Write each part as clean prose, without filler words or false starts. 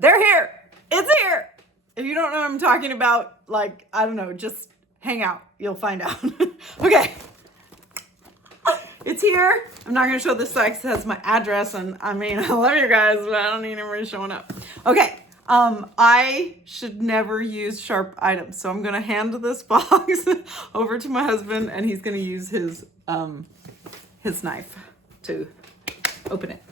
They're here. It's here. If you don't know what I'm talking about, like, I don't know, just hang out. You'll find out. Okay. It's here. I'm not going to show this side because it has my address. And I mean, I love you guys, but I don't need anybody showing up. Okay. I should never use sharp items. So I'm going to hand this box over to my husband and he's going to use his knife to open it.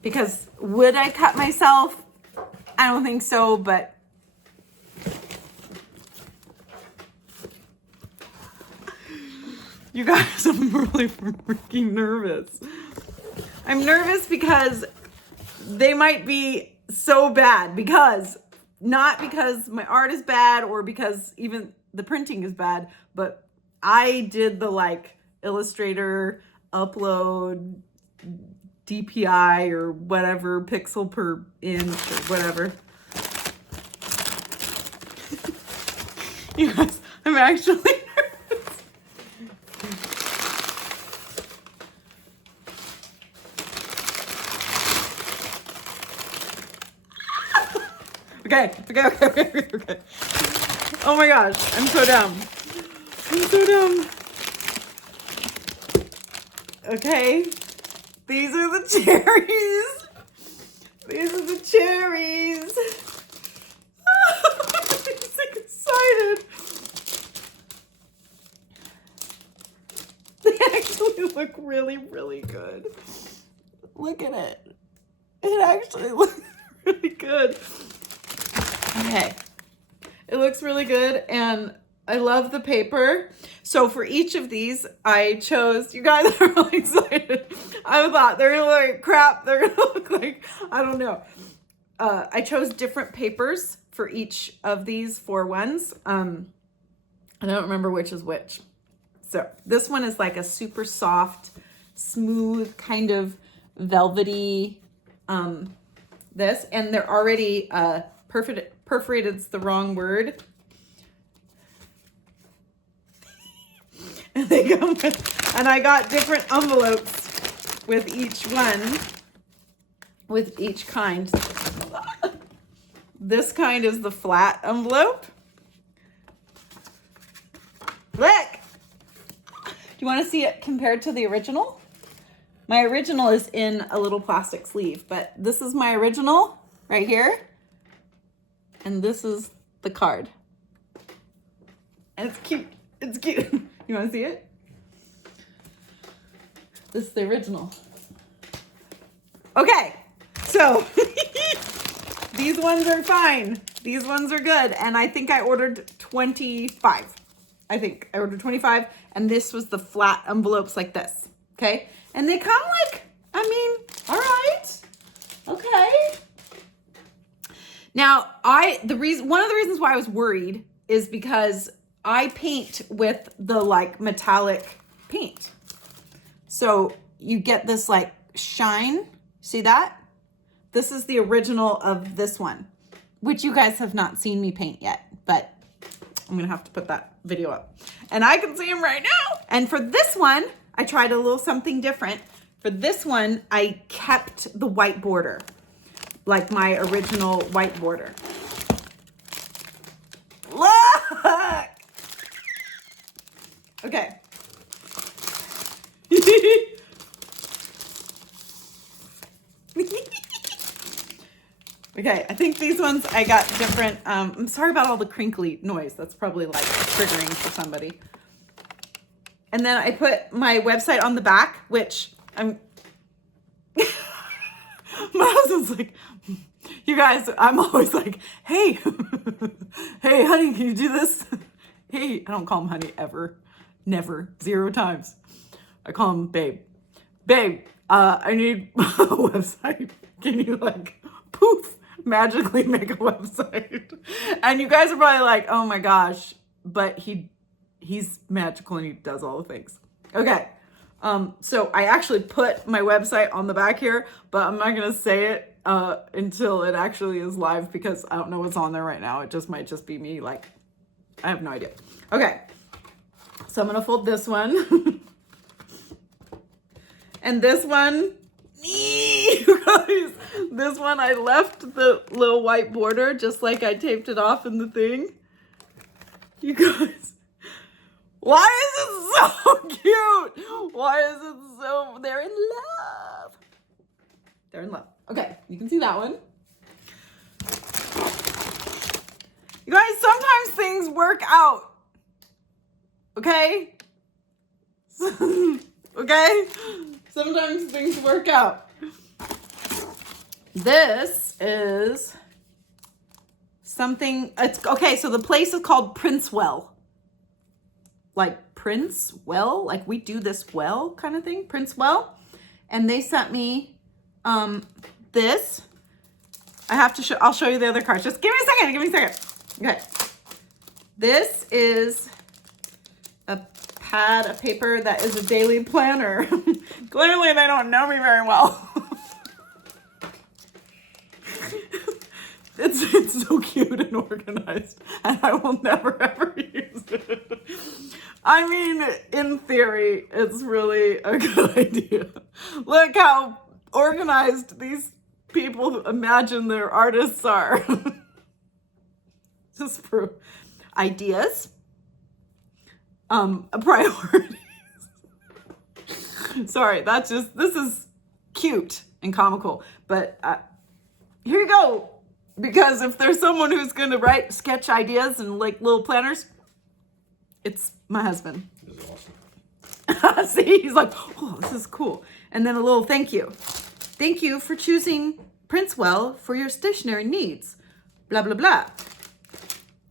Because would I cut myself? I don't think so, but you guys, I'm really freaking nervous. I'm nervous because they might be so bad, not because my art is bad or because even the printing is bad, but I did the like Illustrator upload DPI or whatever, pixel per inch or whatever. You guys, I'm actually nervous. Okay. Oh my gosh, I'm so dumb. Okay. These are the cherries. I'm so excited. They actually look really, really good. Look at it. It actually looks really good. Okay. It looks really good and I love the paper. So for each of these, I chose, you guys are really excited. I thought they're gonna look like crap. They're gonna look like, I don't know. I chose different papers for each of these 4 ones. I don't remember which is which. So this one is like a super soft, smooth, kind of velvety, this, and they're already perforated's the wrong word. And they come with, and I got different envelopes with each one, with each kind. This kind is the flat envelope. Look! Do you want to see it compared to the original? My original is in a little plastic sleeve, but this is my original right here. And this is the card. And it's cute. It's cute. You want to see it? This is the original. Okay, so these ones are fine. These ones are good. And I think I ordered 25. And this was the flat envelopes like this. Okay. And they come like, I mean, all right. Okay. Now, one of the reasons why I was worried is because I paint with the like metallic paint. So you get this like shine. See that? This is the original of this one, which you guys have not seen me paint yet, but I'm going to have to put that video up. And I can see him right now. And for this one, I tried a little something different. For this one, I kept the white border, like my original white border. Look! Okay. Okay, I think these ones I got different. I'm sorry about all the crinkly noise. That's probably like triggering for somebody. And then I put my website on the back, which I'm... My husband's like, you guys, I'm always like, hey, hey, honey, can you do this? Hey, I don't call him honey ever. Never. 0 times. I call him babe. Babe, I need a website. Can you like, poof, magically make a website? And you guys are probably like, oh my gosh, but he's magical and he does all the things. Okay. So I actually put my website on the back here, but I'm not going to say it until it actually is live because I don't know what's on there right now. It just might just be me. Like, I have no idea. Okay. So I'm going to fold this one. And this one, You guys, this one I left the little white border just like I taped it off in the thing. You guys, why is it so cute? Why is it so, they're in love. They're in love. Okay, you can see that one. You guys, sometimes things work out. Okay? Okay? Sometimes things work out. This is something, it's okay, so the place is called Princewell. Like Princewell, like we do this well kind of thing, Princewell. And they sent me this. I have to show, I'll show you the other cards. Just give me a second, Okay. This is a pad of paper that is a daily planner. Clearly they don't know me very well. It's so cute and organized, and I will never ever use it. I mean, in theory, it's really a good idea. Look how organized these people imagine their artists are. Just for ideas, priorities. Sorry, this is cute and comical, but here you go. Because if there's someone who's going to write sketch ideas and like little planners, it's my husband. This is awesome. See, he's like, oh, this is cool. And then a little thank you. Thank you for choosing Princewell for your stationery needs. Blah, blah, blah.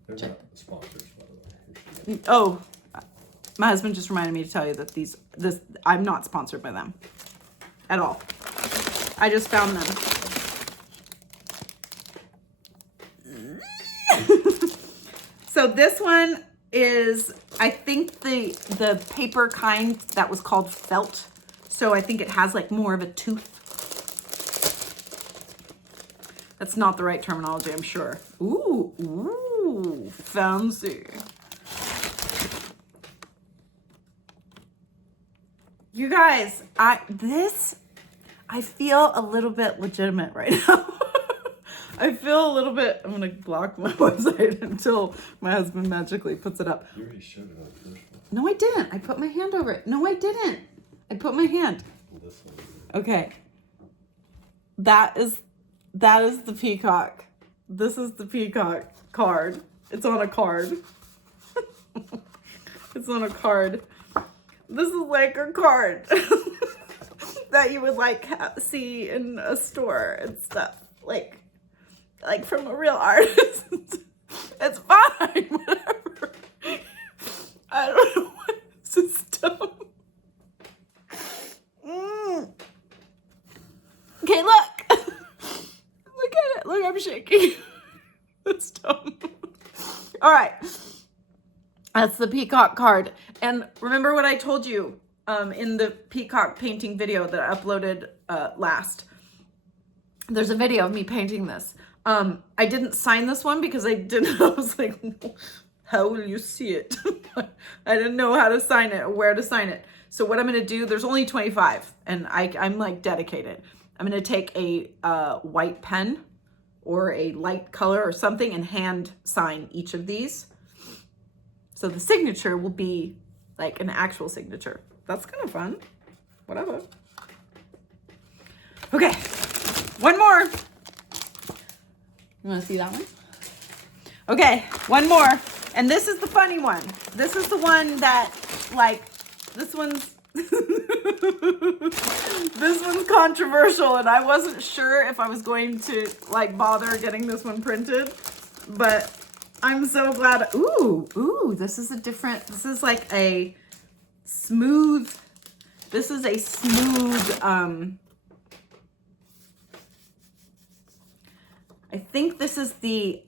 They're not sponsors, by the way. Oh, my husband just reminded me to tell you that I'm not sponsored by them at all. I just found them. So this one is, I think the paper kind that was called felt. So I think it has like more of a tooth. That's not the right terminology, I'm sure. Ooh, fancy. You guys, I feel a little bit legitimate right now. I feel a little bit, I'm gonna block my website until my husband magically puts it up. You already showed it on the first one. No, I didn't. I put my hand over it. No, I didn't. I put my hand. This one. Okay. That is the peacock. This is the peacock card. It's on a card. It's on a card. This is like a card that you would like see in a store and stuff. Like from a real artist. It's fine, whatever. I don't know what this is dumb. Okay, look. Look at it. Look, I'm shaking. That's dumb. All right. That's the peacock card. And remember what I told you in the peacock painting video that I uploaded last. There's a video of me painting this. I didn't sign this one because I was like, how will you see it? I didn't know how to sign it or where to sign it. So what I'm going to do, there's only 25 and I'm like dedicated. I'm going to take a white pen or a light color or something and hand sign each of these. So the signature will be like an actual signature. That's kind of fun. Whatever. Okay. One more. You want to see that one? Okay, one more. And this is the funny one. This is the one that, like, this one's this one's controversial, and I wasn't sure if I was going to, like, bother getting this one printed, but I'm so glad. Ooh, this is like a smooth, I think this is the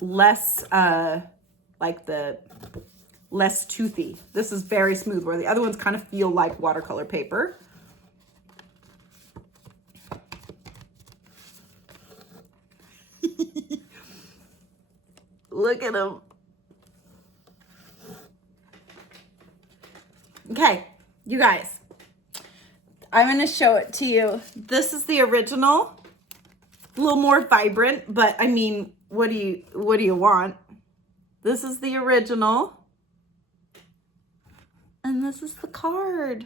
less toothy. This is very smooth, where the other ones kind of feel like watercolor paper. Look at them. Okay, you guys. I'm going to show it to you. This is the original. A little more vibrant, but I mean, what do you want? This is the original. And this is the card.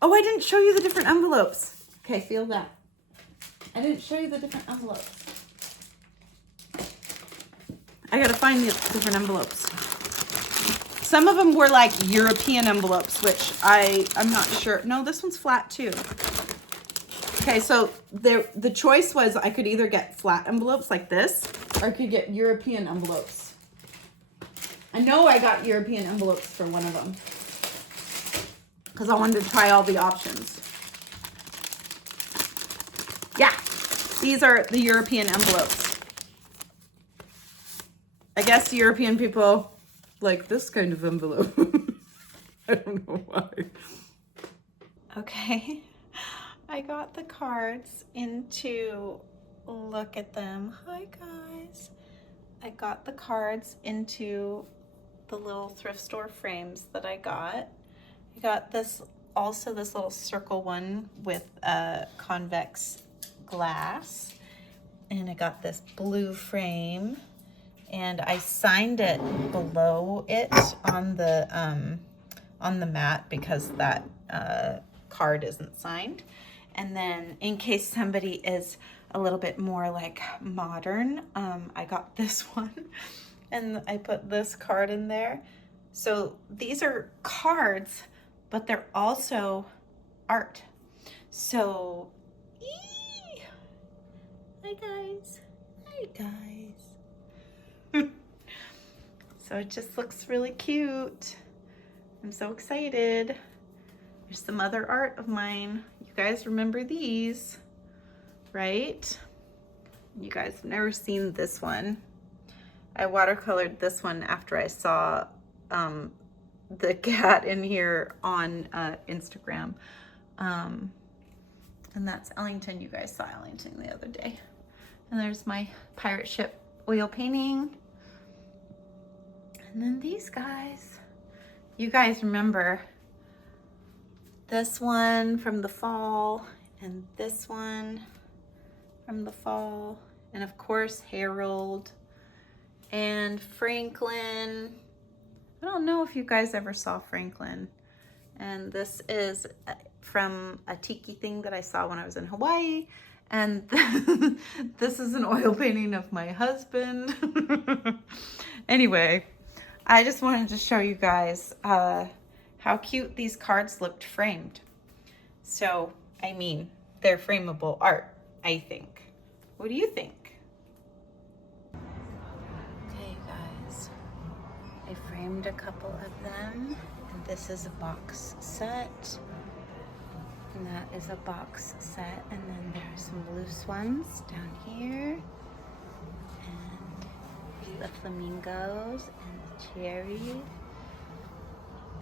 Oh, I didn't show you the different envelopes. Okay, feel that. I didn't show you the different envelopes. I gotta find the different envelopes. Some of them were like European envelopes, which I'm not sure. No, this one's flat too. Okay, so the choice was I could either get flat envelopes like this, or I could get European envelopes. I know I got European envelopes for one of them, because I wanted to try all the options. Yeah, these are the European envelopes. I guess European people like this kind of envelope. I don't know why. Okay, I got the cards into, look at them. Hi guys. I got the cards into the little thrift store frames that I got. I got this, also this little circle one with convex glass. And I got this blue frame. And I signed it below it on the mat because that card isn't signed. And then in case somebody is a little bit more like modern, I got this one and I put this card in there. So these are cards, but they're also art. So, hi guys, hi guys. So it just looks really cute. I'm so excited. There's some other art of mine. You guys remember these, right? You guys have never seen this one. I watercolored this one after I saw the cat in here on Instagram. And that's Ellington. You guys saw Ellington the other day. And there's my pirate ship oil painting. And then these guys. You guys remember this one from the fall and this one from the fall. And of course, Harold and Franklin. I don't know if you guys ever saw Franklin. And this is from a tiki thing that I saw when I was in Hawaii. And this is an oil painting of my husband. Anyway, I just wanted to show you guys how cute these cards looked framed. So, I mean, they're frameable art, I think. What do you think? Okay, guys. I framed a couple of them. And this is a box set. And that is a box set. And then there are some loose ones down here. And the flamingos and the cherries.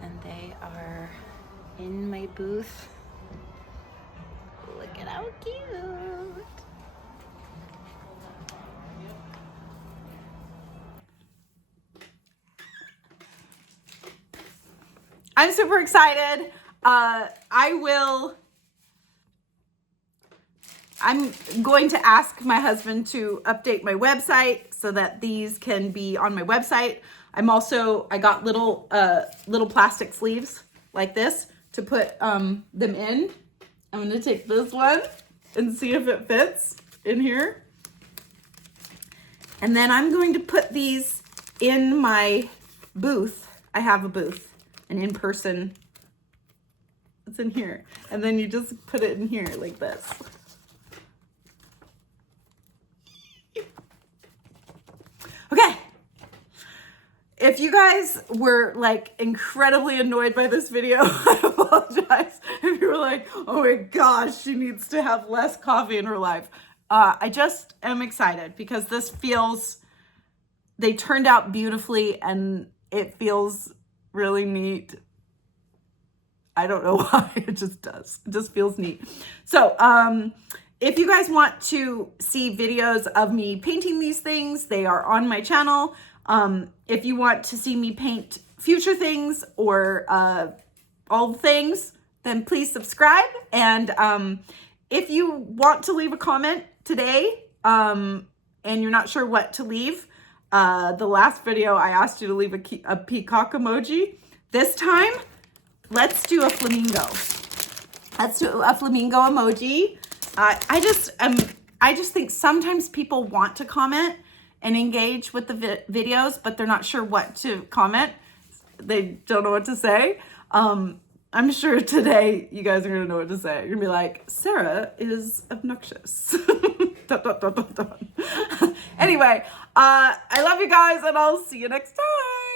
And they are in my booth. Look at how cute. I'm super excited. I'm going to ask my husband to update my website so that these can be on my website. I got little plastic sleeves like this to put them in. I'm gonna take this one and see if it fits in here. And then I'm going to put these in my booth. I have a booth, an in-person, it's in here. And then you just put it in here like this. Okay. If you guys were like incredibly annoyed by this video, I apologize. If you were like, oh my gosh, she needs to have less coffee in her life. I just am excited because they turned out beautifully and it feels really neat. I don't know why, it just does. It just feels neat. So, if you guys want to see videos of me painting these things, they are on my channel. If you want to see me paint future things or all the things, then please subscribe. And if you want to leave a comment today and you're not sure what to leave, the last video I asked you to leave a peacock emoji. This time, let's do a flamingo. Let's do a flamingo emoji. I just think sometimes people want to comment and engage with the videos, but they're not sure what to comment. They don't know what to say. I'm sure today you guys are gonna know what to say. You're gonna be like, Sarah is obnoxious. Anyway, I love you guys and I'll see you next time.